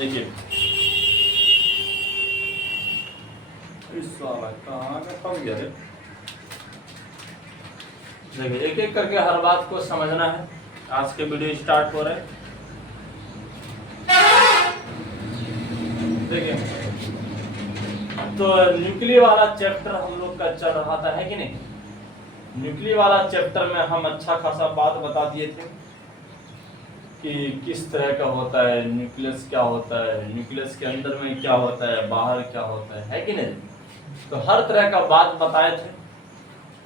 देखिए इस वाला कहाँ का फंस गया रे। देखिए एक एक करके हर बात को समझना है। आज के वीडियो स्टार्ट हो रहे हैं। देखिए तो न्यूक्लियर वाला चैप्टर हम लोग का चल रहा था, है कि नहीं। न्यूक्लियर वाला चैप्टर में हम अच्छा खासा बात बता दिए थे कि किस तरह का होता है न्यूक्लियस, क्या होता है न्यूक्लियस के अंदर में, क्या होता है बाहर, क्या होता है कि नहीं। तो हर तरह का बात बताए थे।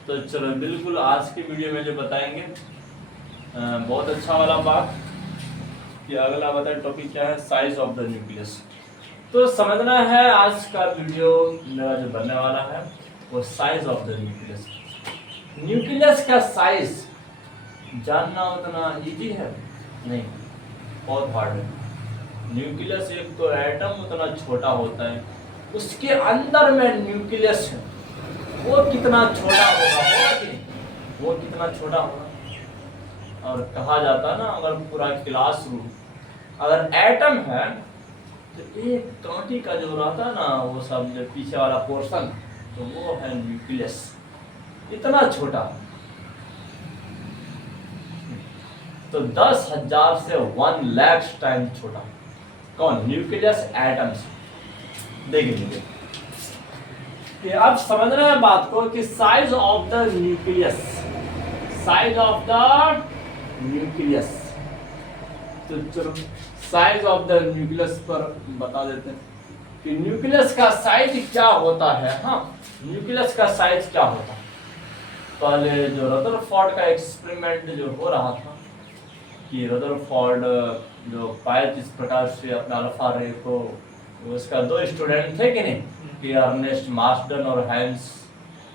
तो चलो बिल्कुल आज की वीडियो में जो बताएंगे बहुत अच्छा वाला बात कि अगला बताए टॉपिक क्या है, साइज ऑफ द न्यूक्लियस। तो समझना है आज का वीडियो मेरा जो बनने वाला है वो size of the nucleus. Nucleus का साइज जानना उतना इजी है नहीं, बहुत हार्ड है। न्यूक्लियस एक तो एटम उतना छोटा होता है, उसके अंदर में न्यूक्लियस है वो कितना छोटा होगा कि नहीं, वो कितना छोटा होगा। और कहा जाता है ना, अगर पूरा क्लासरूम अगर एटम है तो एक कांटी का जो रहता है ना वो सब जो पीछे वाला पोर्शन, तो वो है न्यूक्लियस, इतना छोटा। तो 10,000 से 1 लाख टाइम छोटा कौन, न्यूक्लियस एटम से। देखिए कि अब समझना है बात को कि size of the nucleus, size of the nucleus. तो चलो साइज ऑफ द न्यूक्लियस पर बता देते हैं कि न्यूक्लियस का साइज क्या होता है। हाँ, न्यूक्लियस का साइज क्या होता है। पहले जो रदरफोर्ड का एक्सपेरिमेंट जो हो रहा था कि रदरफोर्ड जो पाया जिस प्रकार से अपना अल्फा रे को, उसका 2 स्टूडेंट थे कि नहीं, कि अर्नेस्ट मार्सडन और हैंस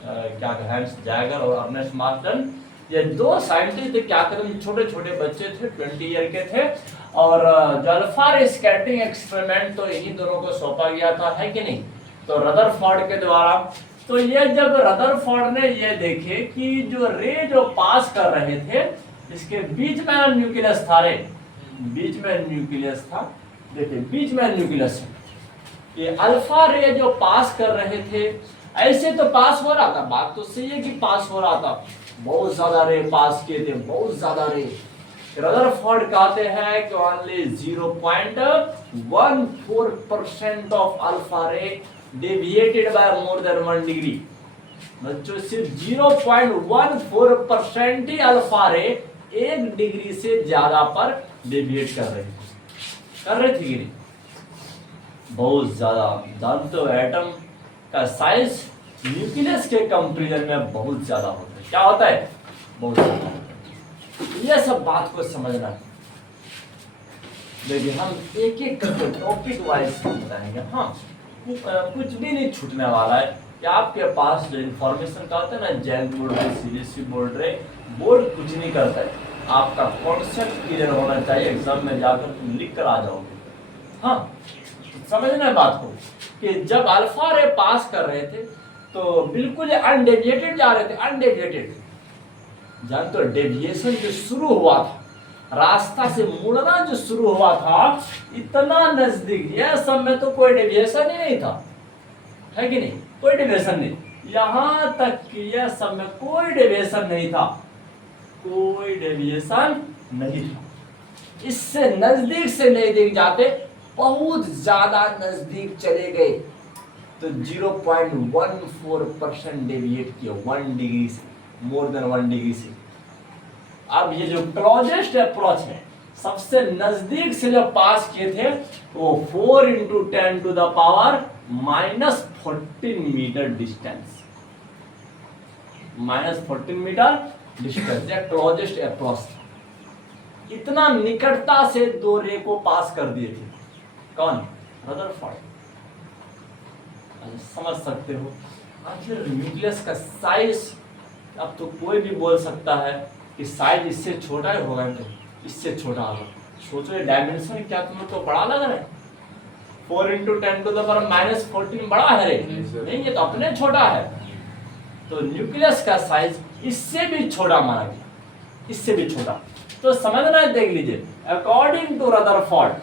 हैंस जैगर और अर्नेस्ट मार्सडन, ये 2 साइंटिस्ट क्या करें, छोटे छोटे बच्चे थे, 20 ईयर के थे। और जो अल्फा रे स्कैटरिंग एक्सपेरिमेंट तो इन्हीं दोनों को सौंपा गया था, है कि नहीं, तो रदरफोर्ड के द्वारा। तो ये जब रदरफोर्ड ने ये देखे कि जो रे जो पास कर रहे थे इसके बीच में न्यूक्लियस था, रे बीच में न्यूक्लियस था। देखिए बीच में न्यूक्लियस है, ये अल्फा रे जो पास कर रहे थे ऐसे तो पास हो रहा था, बात तो सही है कि पास हो रहा था, बहुत ज्यादा रे पास किए थे, बहुत ज्यादा रे। रदरफोर्ड कहते हैं कि only 0.14% of alpha ray deviated by more than 1 degree. बच्चों सिर्फ 0.14% ही अल्फा रे 1 डिग्री से ज्यादा पर डेविएट कर रहे थे कि नहीं, बहुत ज्यादा। जानते हो एटम का साइज न्यूक्लियस के कंपैरिजन में बहुत ज्यादा होता है। क्या होता है, बहुत ज्यादा होता है। ये सब बात को समझना है। देखिए हम एक एक करके टॉपिक वाइज बताएंगे। हाँ, कुछ भी नहीं छूटने वाला है कि आपके पास जो इन्फॉर्मेशन का होता है ना, जेल बोर्ड रे, सीबीएसई बोर्ड रे, बोर्ड कुछ नहीं करता है, आपका कॉन्सेप्ट क्लियर होना चाहिए। एग्जाम में जाकर तुम लिख कर आ जाओगे। हाँ, समझना है बात को कि जब अल्फा रे पास कर रहे थे तो बिल्कुल अनडेविएटेड जा रहे थे, अनडेविएटेड। जानते हो डेविएशन जो शुरू हुआ था, रास्ता से मुड़ना जो शुरू हुआ था, इतना नजदीक, यह सब में तो कोई डेविएशन ही नहीं था, है कि नहीं, कोई डेविएशन नहीं। यहां तक कि यह सब में कोई डेविएशन नहीं था, कोई डेविएशन नहीं था। इससे नजदीक से नजदीक जाते बहुत ज्यादा नजदीक चले गए तो 0.14% डेविएट किया 1 डिग्री से, मोर देन 1 डिग्री से। अब ये जो क्लोजेस्ट अप्रोच है, सबसे नजदीक से जो पास किए थे वो 4 × 10⁻⁻14 मीटर डिस्टेंस, -14 मीटर डिस्टेंस, ये क्लोजेस्ट अप्रोच। इतना निकटता से 2 रे को पास कर दिए थे, कौन, रदरफोर्ड। समझ सकते हो आखिर न्यूक्लियस का साइज। अब तो कोई भी बोल सकता है कि साइज इससे छोटा ही होगा, तो इससे छोटा होगा। सोचो ये डायमेंशन क्या तुम्हें तो बड़ा लग रहा है, 4 × 10⁻⁻14 बड़ा है रे, नहीं ये तो अपने छोटा है। तो न्यूक्लियस का साइज इससे भी छोटा माना गया, इससे भी छोटा। तो समझना है, देख लीजिए, अकॉर्डिंग टू रदरफोर्ड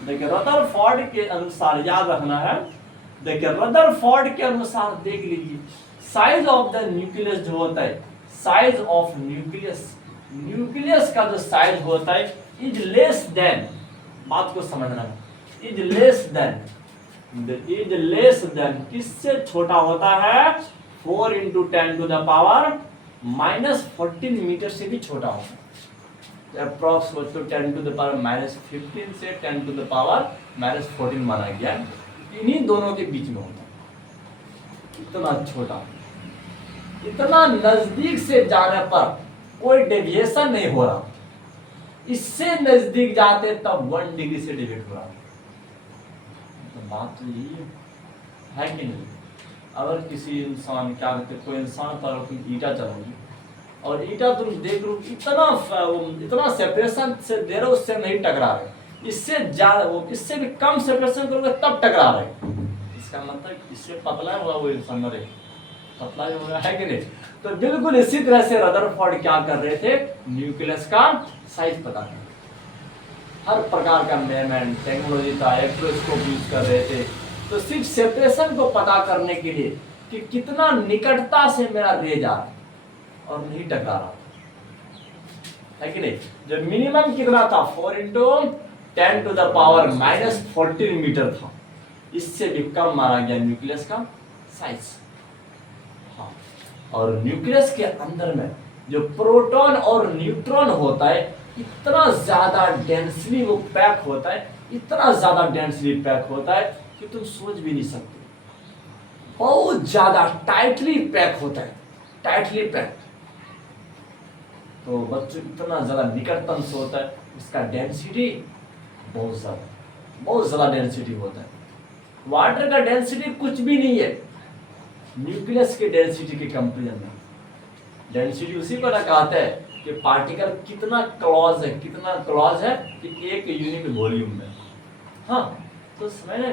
देखिए रदरफोर्ड के अनुसार याद रखना है, देखिए रदरफोर्ड के अनुसार देख लीजिए साइज ऑफ द न्यूक्लियस जो होता है, साइज ऑफ न्यूक्लियस, न्यूक्लियस का जो साइज होता है इज लेस देन, बात को समझना है, इज लेस देन किससे छोटा होता है, 4 × 10⁻⁻14 मीटर से भी छोटा होता है, अप्रॉक्स 10⁻15 से 10⁻14 माना गया, इन्हीं दोनों के बीच में होता है, इतना छोटा, इतना नजदीक से जाने पर कोई डेविएशन नहीं हो रहा, इससे नजदीक जाते तब 1 डिग्री से डेविएट हो रहा। तो बात तो यही है कि नहीं। अगर किसी इंसान क्या कहते, कोई इंसान पर तुम ईटा चलोगी और ईटा तुम देख लो इतना सेपरेशन से दे रहे, उससे नहीं टकरा रहे, इससे ज्यादा वो इससे भी कम सेपरेशन करोगे तब टकरा रहे, इसका मतलब इससे पतला हुआ वो इंसान मरे, पतला हुआ है कि नहीं। तो बिल्कुल इसी तरह से रदरफोर्ड क्या कर रहे थे, न्यूक्लियस का साइज पता कर, हर प्रकार का मेजरमेंट टेक्नोलॉजी था, इलेक्ट्रोस्कोप यूज कर रहे थे, तो सिर्फ सेपरेशन को पता करने के लिए कि कितना निकटता से मेरा रे जा रहा है और नहीं टकरा रहा है कि नहीं। जो मिनिमम कितना था 4 × 10⁻⁻14 मीटर था, इससे भी कम माना गया न्यूक्लियस का साइज। हाँ, और न्यूक्लियस के अंदर में जो प्रोटॉन और न्यूट्रॉन होता है इतना ज्यादा डेंसली वो पैक होता है, इतना ज्यादा डेंसली पैक होता है कि तुम सोच भी नहीं सकते, बहुत ज्यादा टाइटली पैक होता है, टाइटली पैक। तो बच्चों इतना ज्यादा निकटतम से होता है, इसका डेंसिटी बहुत ज्यादा डेंसिटी होता है। वाटर का डेंसिटी कुछ भी नहीं है न्यूक्लियस के डेंसिटी के कंपेरिजन में। डेंसिटी उसी को ना कहते हैं कि पार्टिकल कितना क्लोज है कि एक यूनिट वॉल्यूम में। हाँ, तो मैंने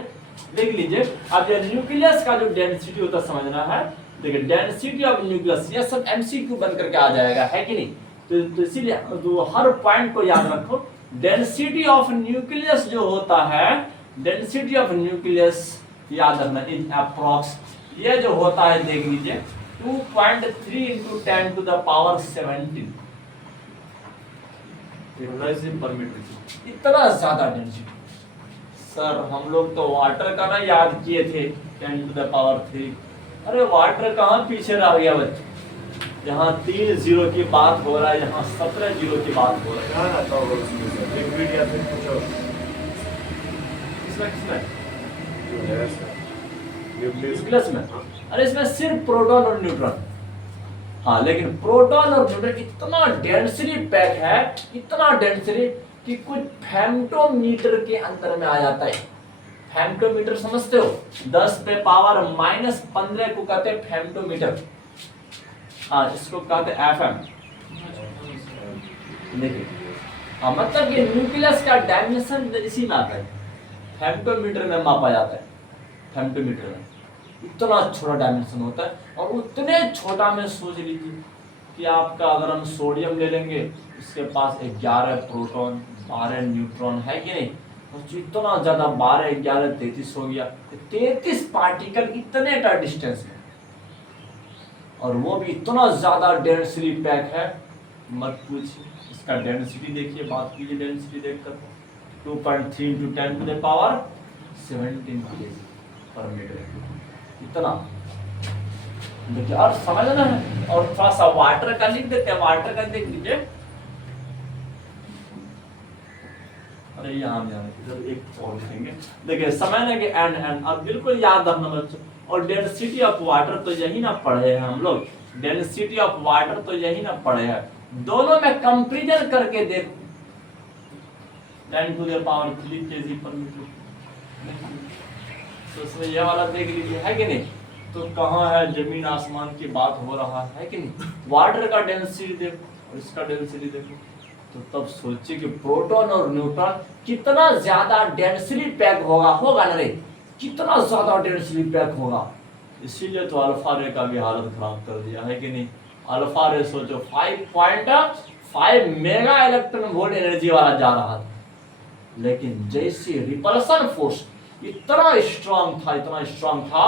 देख लीजिए, अब ये न्यूक्लियस का जो डेंसिटी होता है समझना है। देखिए डेंसिटी ऑफ न्यूक्लियस, ये सब एमसीक्यू बन करके आ जाएगा, है कि नहीं। तो इसीलिए तो हर पॉइंट को याद रखो। डेंसिटी ऑफ न्यूक्लियस जो होता है, डेंसिटी ऑफ न्यूक्लियस याद रखना इज अप्रॉक्स, ये जो होता है देख लीजिए 2.3 × 10⁻17 पर मीटर, इतना ज्यादा डेंसिटी। सर हम लोग तो वाटर का ना याद किए थे 10⁻3, अरे वाटर कहाँ पीछे रह गया बच्चे, यहाँ 3 0 की बात हो रहा है, यहाँ 17 0 की बात हो रहा है। न्यूक्लियस में, अरे इसमें सिर्फ प्रोटॉन और न्यूट्रॉन। हाँ, लेकिन प्रोटॉन और न्यूट्रॉन इतना डेंसली पैक है, इतना डेंसली कि कुछ फेम्टोमीटर के अंदर में आ जाता है। फेम्टोमीटर समझते हो, 10⁻⁻15 को कहते हैं फेम्टोमीटर। हाँ, इसको कहते हैं एफएम। देखिए, हाँ, मतलब कि न्यूक्लियस का डायमेंशन इसी में आता है, फेम्टोमीटर में मापा जाता है। फेम्टोमीटर में इतना छोटा डायमेंशन होता है, और उतने छोटा में सोच लीजिए कि आपका अगर हम सोडियम ले लेंगे, इसके पास 11 प्रोटॉन 12 न्यूट्रॉन, है कि नहीं। और इतना ज्यादा 12 11 33 हो गया, 33 पार्टिकल इतने का डिस्टेंस में, और वो भी इतना ज्यादा डेंसली पैक है, मत पूछिए। इसका डेंसिटी देखिए, बात कीजिए डेंसिटी देखकर, 2.3 × 10⁻17 kg पर मीटर, इतना। देखिए और समझना है। और थोड़ा सा वाटर का लिख देते हैं, वाटर का देख लीजिए, अरे यहाँ इधर एक और लिखेंगे। देखिए समझने के एंड अब बिल्कुल याद रखना बच्चों। और डेंसिटी ऑफ वाटर तो यही ना पढ़े हैं हम लोग, डेंसिटी ऑफ वाटर तो यही ना पढ़े हैं। दोनों में कंपैरिजन करके देख, 10⁻3 kg पर मीटर, तो इसमें ये वाला देख लीजिए, है कि नहीं। तो कहाँ है जमीन आसमान की बात हो रहा है कि नहीं। वाटर का डेंसिटी देखो और इसका डेंसिटी देखो, तो तब सोचिए कि प्रोटॉन और न्यूट्रॉन कितना ज्यादा डेंसली पैक होगा ना रे, कितना ज्यादा डेंसली पैक होगा। इसीलिए तो अल्फा रे का भी हालत खराब कर दिया, है कि नहीं। अल्फा रे सोचो 5.5 मेगा इलेक्ट्रॉन वोल्ट एनर्जी वाला जा रहा था, लेकिन जैसे रिपल्सन फोर्स इतना स्ट्रांग था,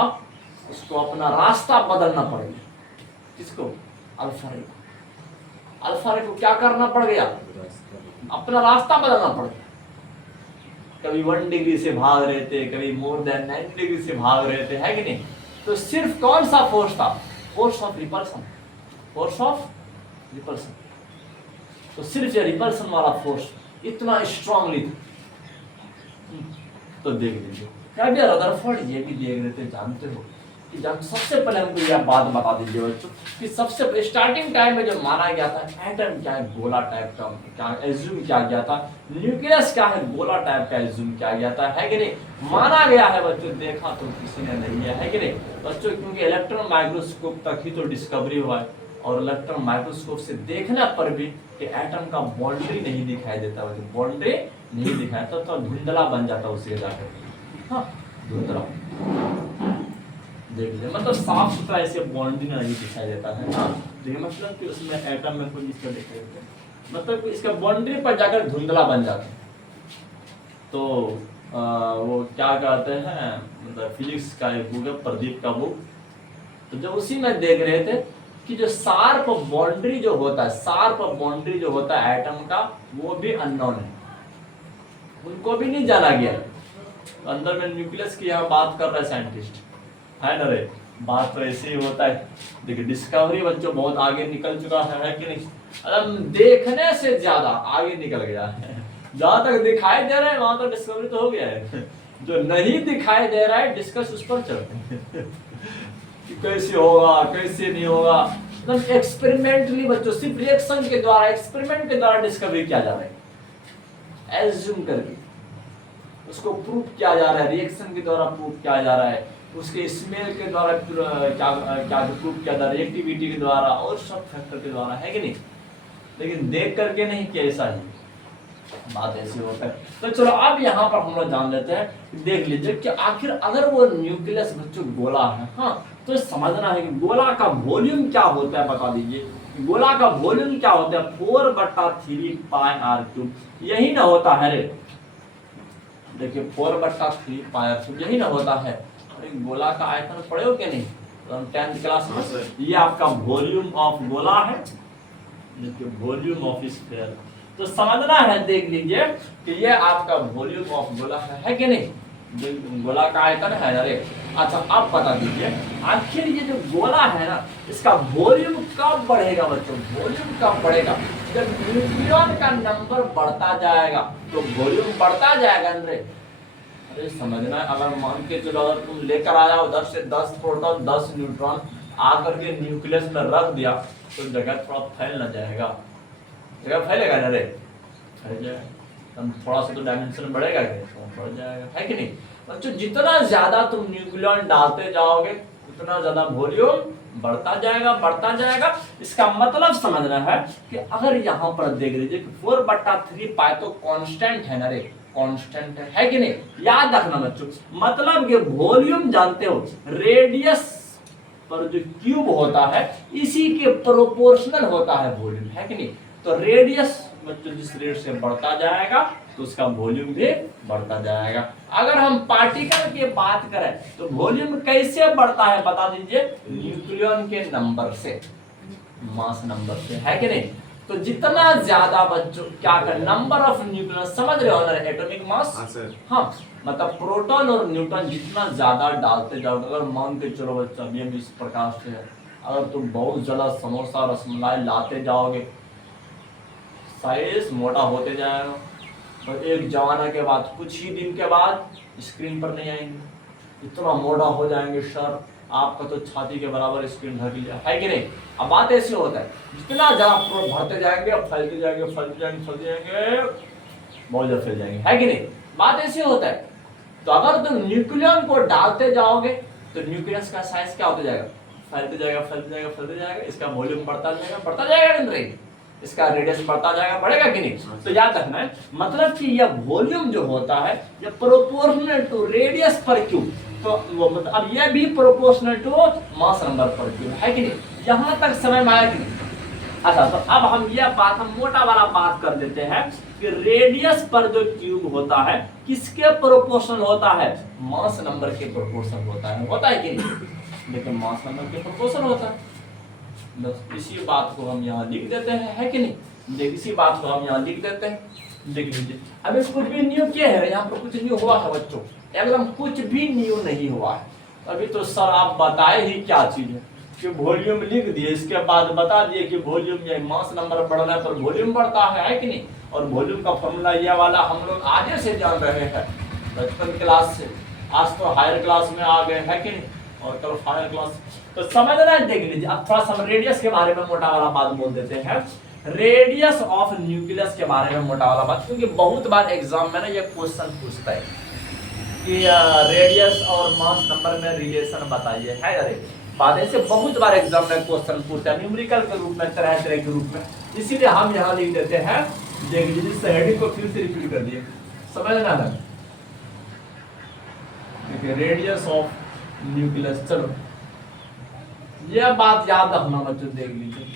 उसको अपना रास्ता बदलना पड़ गया। किसको? अल्फा रे को। अल्फा रे को क्या करना पड़ गया? अपना रास्ता बदलना पड़ गया। कभी 1 डिग्री से भाग रहे थे, कभी मोर देन 9 डिग्री से भाग रहे थे, है कि नहीं? तो सिर्फ कौन सा फोर्स था? Force of repulsion. Force of repulsion. तो सिर्फ ये रिपल्सन वाला फोर्स इतना स्ट्रांगली था। तो देख लीजिए क्या भी रदरफोर्ड ये भी देख रहे थे, जानते हो कि जब सबसे पहले हमको यह बात बता दीजिए बच्चों कि सबसे स्टार्टिंग टाइम में जो माना गया था एटम क्या है, गोला टाइप का क्या एज्यूम किया गया था, न्यूक्लियस क्या है, गोला टाइप का एज्यूम किया गया था, है कि नहीं? माना गया है बच्चों, देखा तो किसी ने नहीं है कि नहीं बच्चों? क्योंकि इलेक्ट्रॉन माइक्रोस्कोप तक ही तो डिस्कवरी हुआ है, और इलेक्ट्रॉन माइक्रोस्कोप से देखने पर भी कि एटम का बाउंड्री नहीं दिखाई देता, बाउंड्री नहीं दिखाई देता तो धुंधला बन जाता उसके जाकर। हाँ, धुंधला देख लीजिए, मतलब साफ सुथरा ऐसे बाउंड्री नहीं दिखाई देता है। हाँ, देखिए मतलब कि उसमें एटम में कोई इसका दिखाई देता है, मतलब कि इसका बाउंड्री पर जाकर धुंधला बन जाता है। तो वो क्या कहते हैं, मतलब फिजिक्स का एक बुक है, प्रदीप का बुक, तो जब उसी में देख रहे थे कि जो शार्प बाउंड्री जो होता है, शार्प बाउंड्री जो होता है एटम का, वो भी अननोन है, उनको भी नहीं जाना गया। तो अंदर में न्यूक्लियस की यहाँ बात कर रहे साइंटिस्ट, है ना रे? बात तो ऐसे ही होता है। देखिए डिस्कवरी बच्चों बहुत आगे निकल चुका है कि नहीं? मतलब देखने से ज्यादा आगे निकल गया है। जहां तक दिखाई दे रहा है वहां तक डिस्कवरी तो हो गया है, जो नहीं दिखाई दे रहा है डिस्कस उस पर चलते हैं कि कैसे होगा कैसे नहीं होगा। मतलब एक्सपेरिमेंटली बच्चों, सिर्फ रिएक्शन के द्वारा, एक्सपेरिमेंट के द्वारा डिस्कवरी किया जा रहा है, एज्यूम करके उसको प्रूव किया जा रहा है, रिएक्शन के द्वारा प्रूव किया जा रहा है, उसके स्मेल के द्वारा क्या प्रूव किया जा रहा है, रिएक्टिविटी के द्वारा और सब फैक्टर के द्वारा, है कि नहीं? लेकिन देख करके नहीं कि ऐसा ही बात ऐसी होता है। तो चलो अब यहाँ पर हम लोग जान लेते हैं, देख लीजिए कि आखिर अगर वो न्यूक्लियस बच्चों गोला है, हाँ, तो समझना है कि गोला का वॉल्यूम क्या होता है, बता दीजिए गोला का वॉल्यूम क्या होता है? 4/3 πr3, यही ना होता है रे? देखिए 4/3 πr3 यही ना होता है। अरे गोला का आयतन पढ़े हो क्या नहीं? तो हम 10th क्लास में, ये आपका वॉल्यूम ऑफ गोला है, देखिए वॉल्यूम ऑफ स्फीयर। तो समझना है, देख लीजिए कि ये आपका वॉल्यूम ऑफ गोला है कि नहीं? गोला का आयतन है ना रे? अच्छा अब बता दीजिए आखिर ये जो गोला है ना, इसका वॉल्यूम कब बढ़ेगा बच्चों? वॉल्यूम कब बढ़ेगा? जब न्यूक्लियॉन का नंबर बढ़ता जाएगा तो वॉल्यूम बढ़ता जाएगा ना रे? अरे समझना, अगर मान के चलो अगर तुम लेकर आ जाओ 10 से 10 प्रोटॉन 10 न्यूट्रॉन आकर के न्यूक्लियस में रख दिया तो जगह थोड़ा फैल न जाएगा, जगह फैलेगा ना रे? फैल जाएगा, थोड़ा सा तो डायमेंशन बढ़ेगा, बढ़ जाएगा, है कि नहीं बच्चों? जितना ज्यादा तुम न्यूक्लियॉन डालते जाओगे उतना ज्यादा वॉल्यूम बढ़ता जाएगा, बढ़ता जाएगा। इसका मतलब समझना है कि अगर यहाँ पर देख लीजिए 4/3 पाई तो कांस्टेंट है ना रे? कांस्टेंट है कि नहीं? याद रखना बच्चों, मतलब कि वॉल्यूम जानते हो, रेडियस पर जो क्यूब होता है इसी के प्रोपोर्शनल होता है वॉल्यूम, है कि नहीं? तो रेडियस बच्चों जिस रेट से बढ़ता जाएगा तो उसका वॉल्यूम भी बढ़ता जाएगा। अगर हम पार्टिकल की बात करें तो वॉल्यूम कैसे बढ़ता है बता दीजिए? न्यूक्लियॉन के नंबर से, मास नंबर से, है कि नहीं? तो जितना ज्यादा बच्चों क्या कर नंबर ऑफ न्यूक्लियन, समझ रहे हो ना एटॉमिक मास? हाँ, मतलब प्रोटॉन और न्यूट्रॉन जितना ज्यादा डालते जाओगे, अगर मान के चलो बच्चा अभी हम इस प्रकार से है, अगर तुम बहुत ज्यादा समोसा रसमलाई लाते जाओगे साइज मोटा होते जाएगा, तो एक जमाना के बाद कुछ ही दिन के बाद स्क्रीन पर नहीं आएंगे, इतना मोटा हो जाएंगे सर, आपका तो छाती के बराबर स्क्रीन ढक लिया, है कि नहीं? अब बात ऐसी होता है, जितना ज्यादा भरते जाएंगे फैलते जाएंगे फैलते जाएंगे फैलते जाएंगे, बहुत ज्यादा फैल जाएंगे, है कि नहीं? बात ऐसी होता है। तो अगर तुम न्यूक्लियन को डालते जाओगे तो न्यूक्लियस का साइज क्या होता जाएगा? फैलते जाएगा फैलते जाएगा फैलते जाएगा, इसका वॉल्यूम बढ़ता जाएगा नहीं? इसका रेडियस बढ़ता जाएगा, बढ़ेगा कि नहीं? तो याद रखना है, मतलब कि यह वॉल्यूम जो होता है ये प्रोपोर्शनल टू रेडियस पर क्यूब, तो वो मतलब अब यह भी प्रोपोर्शनल टू मास नंबर पर क्यूब, है कि नहीं? यहाँ तक समय में आया कि नहीं? अच्छा, तो अब हम यह बात हम मोटा वाला बात कर देते हैं कि रेडियस पर जो क्यूब होता है किसके प्रोपोर्शनल होता है? मास नंबर के प्रोपोर्शनल होता है कि नहीं? देखिए मास नंबर के प्रोपोर्शनल होता है। बस इसी बात को हम यहाँ लिख देते हैं, है कि नहीं? देखिए इसी बात को हम यहाँ लिख देते हैं, देख लीजिए। अभी कुछ भी न्यू क्या है, यहाँ पर कुछ न्यू हुआ है बच्चों? एकदम कुछ भी न्यू नहीं हुआ है। अभी तो सर आप बताए ही क्या चीज है कि वॉल्यूम लिख दिए, इसके बाद बता दिए कि वॉल्यूम या मास नंबर बढ़ने पर वॉल्यूम बढ़ता है कि नहीं? और वॉल्यूम का फॉर्मूला ये वाला हम लोग आगे से जान रहे हैं बचपन क्लास से, आज तो हायर क्लास में आ गए, है कि नहीं? और कल फाइनल क्लास। तो समझना है, देख लीजिए। अब थोड़ा सा हम रेडियस के बारे में मोटा वाला बात बोल देते हैं, रेडियस ऑफ न्यूक्लियस के बारे में मोटा वाला बात, क्योंकि बहुत बार एग्जाम में ना ये क्वेश्चन पूछता है कि रेडियस और मास नंबर में रिलेशन बताइए, है अरे बात ऐसे बहुत बार एग्जाम में क्वेश्चन पूछता है न्यूमेरिकल के रूप में, तरह तरह के रूप में। इसीलिए हम यहाँ लिख देते हैं, देख लीजिए। हेडिंग को फिर से रिपीट कर दिए, समझना है। रेडियस ऑफ न्यूक्लियस, चलो यह बात याद रखना बच्चों, देख लीजिए।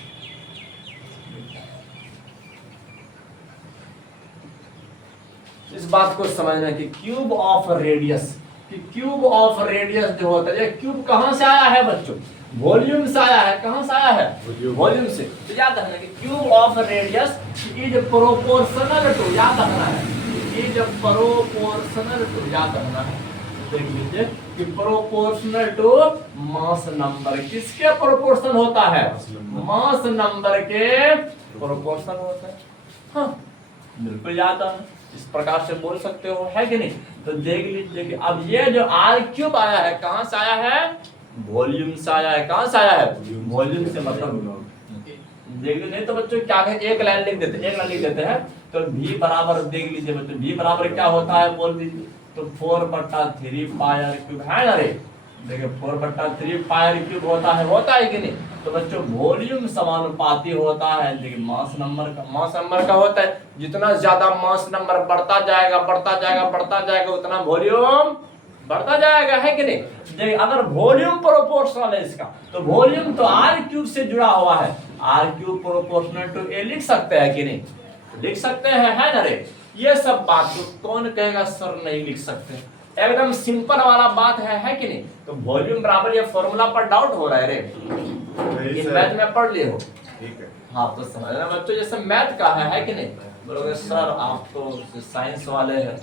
इस बात को समझना कि क्यूब ऑफ रेडियस, कि क्यूब ऑफ रेडियस जो होता है, क्यूब कहां से आया है बच्चों? वॉल्यूम से आया है। कहां से आया है? वॉल्यूम से। तो याद रखना कि cube of radius is proportional to, याद रखना है, इज प्रोपोर्शनल टू, याद रखना है। देख लीजिए कि प्रोपोर्शनल टू मास नंबर, किसके प्रोपोर्शनल होता है? मास नंबर के प्रोपोर्शनल होता है। हाँ बिल्कुल याद आना, इस प्रकार से बोल सकते हो, है कि नहीं? तो देख लीजिए कि अब ये जो आर क्यूब आया है कहां से आया है? वॉल्यूम से आया है। कहां से आया है? वॉल्यूम से। मतलब देख लीजिए, नहीं तो बच्चों क्या है, एक लाइन लिख देते हैं। तो v बराबर, देख लीजिए बच्चों, v बराबर क्या होता है बोल दीजिए। तो 4/3 पाई आर क्यूब है ना रे? देखिए 4/3 पाई आर क्यूब होता है कि नहीं? तो बच्चों वॉल्यूम समानुपाती होता है लेकिन मास नंबर का होता है। जितना ज्यादा मास नंबर बढ़ता जाएगा उतना वॉल्यूम बढ़ता जाएगा, है कि नहीं? देखिए अगर वॉल्यूम प्रोपोर्शनल है इसका, तो वॉल्यूम तो आर क्यूब से जुड़ा हुआ है। आर क्यूब प्रोपोर्शनल टू ए लिख सकते हैं कि नहीं? लिख सकते हैं, है ना रे? ये सब बात को कौन कहेगा सर नहीं लिख सकते? एकदम सिंपल वाला बात है कि नहीं? तो वॉल्यूम बराबर, ये फॉर्मूला पर डाउट हो रहा है रे? ये मैथ में पढ़ लिए हो, ठीक है? हाँ तो समझना बच्चों, जैसे मैथ का है कि नहीं? बोलोगे सर आप तो साइंस वाले हैं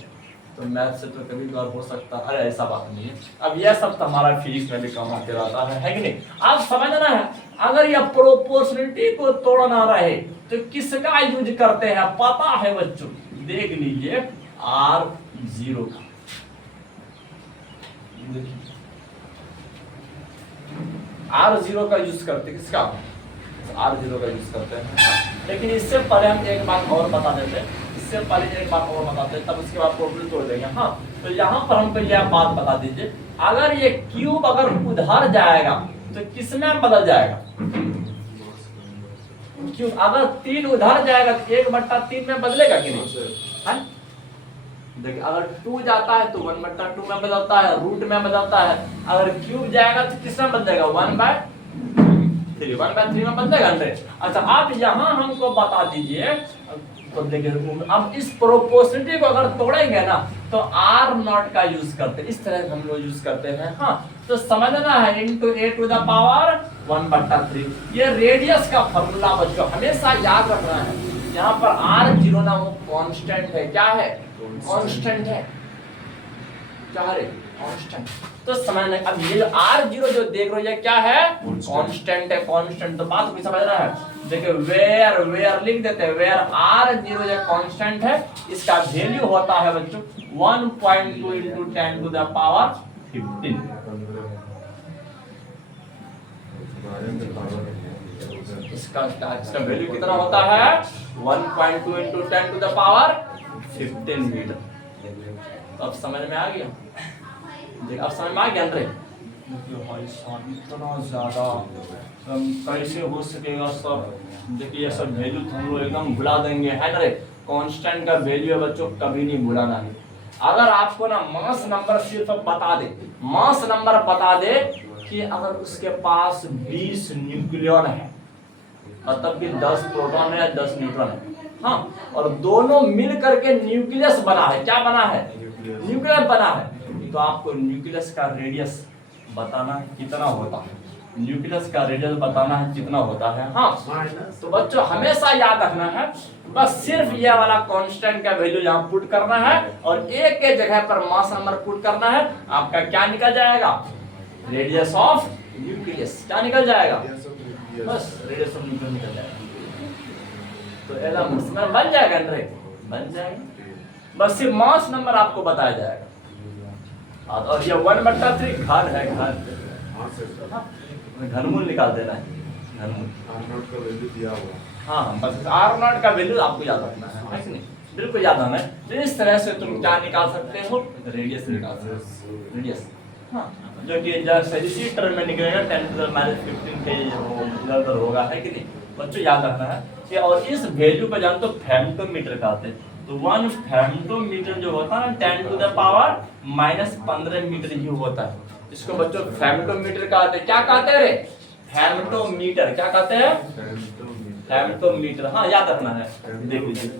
तो मैथ से तो कभी बार हो सकता, अरे ऐसा बात नहीं है। अब यह सब तो हमारा फिजिक्स में भी काम आते रहता है कि नहीं? आप समझना है, अगर यह प्रोपोर्शनलिटी को तोड़ना रहे तो किसका यूज करते हैं पता है बच्चों? देख लीजिए R0 का, R0 का यूज करते, किसका? R0 का यूज करते हैं। लेकिन इससे पहले हम एक बात और बता देते हैं, तब उसके बाद प्रॉब्लम तोड़ देंगे। हाँ तो यहाँ पर हमको यह बात बता दीजिए, अगर ये क्यूब अगर उधर जाएगा तो किसमें बदल जाएगा? क्यूब अगर 3 उधर जाएगा तो 1/3 में बदलेगा कि नहीं? देखिए अगर 2 जाता है तो 1/2 में बदलता है, रूट में बदलता है। अगर क्यूब जाएगा तो किसमें बदलेगा? 1/3 में बदलेगा। अच्छा आप यहाँ हमको बता दीजिए, तो देखिए अब इस प्रोपोर्शनलिटी को अगर तोड़ेंगे ना तो R0 का यूज करते हैं, इस तरह हम लोग यूज करते हैं। हाँ तो समझना है, into a to the power 1/3 ये रेडियस का फॉर्मूला बच्चों हमेशा याद रखना है। यहाँ पर R0 ना वो कांस्टेंट है, क्या है? कांस्टेंट है, क्या है? कांस्टेंट। तो समझना, अब ये जो R0 जो देख रहे हो ये क्या है? कांस्टेंट है, कांस्टेंट। तो बात को समझना है, देखिए वेयर लिख देते हैं, वेयर R0 जो कांस्टेंट है इसका वैल्यू होता है बच्चों 1.2 into 10 to the power 15। इसका वैल्यू कितना होता है? 1.2 into 10 to the power 15 metre. तो अब समझ में आ गया? देख अब समझ में आ गया अंदर? भाई साहब इतना ज्यादा कैसे हो सकेगा सब? देखिए ये सब वैल्यू तो हम लोग एकदम भुला देंगे, है ना रे? कांस्टेंट का वैल्यू है बच्चों कभी नहीं भुलाना है। अगर आपको ना मास नंबर सिर्फ बता दे कि अगर उसके पास 20 न्यूक्लियॉन है, मतलब कि 10 प्रोटॉन है या 10 न्यूट्रॉन है। हाँ, और दोनों मिल करके न्यूक्लियस बना है। क्या बना है? न्यूक्लियस बना है। तो आपको न्यूक्लियस का रेडियस बताना है कितना होता है। न्यूक्लियस का रेडियस बताना है कितना होता है। हाँ, तो बच्चों हमेशा याद रखना है, बस सिर्फ ये वाला कांस्टेंट का वैल्यू यहाँ पुट करना है और एक के जगह पर मास नंबर पुट करना है। आपका क्या निकल जाएगा? Radius of nucleus. क्या निकल जाएगा? बस रेडियस ऑफ न्यूक्लियस निकल जाएगा। तो एकदम उसमें बन जाएगा, बन जाएगा। बस सिर्फ मास नंबर आपको बताया जाएगा। और ये 1/3 घन है, घनमूल निकाल देना है, घनमूल। R0 का वैल्यू दिया हुआ। हाँ, बस R0 का वैल्यू आपको याद रखना है कि नहीं? बिल्कुल याद रखना है। तो इस तरह से तुम क्या निकाल सकते हो? रेडियस निकाल सकते हो, रेडियस। हाँ, जो कि जैसे इसी टर्म में निकलेगा 10⁻15 के इधर होगा, है कि नहीं? बच्चों याद रखना है कि और इस वैल्यू को जानते हो फेम्टोमीटर कहते हैं। तो 1 फेम्टोमीटर जो होता है 10⁻⁻15 मीटर ही होता है। इसको बच्चों फेम्टोमीटर कहते हैं। क्या कहते हैं रे? फेम्टोमीटर। क्या कहते हैं? फेम्टोमीटर। हाँ, याद रखना है, देख लीजिए।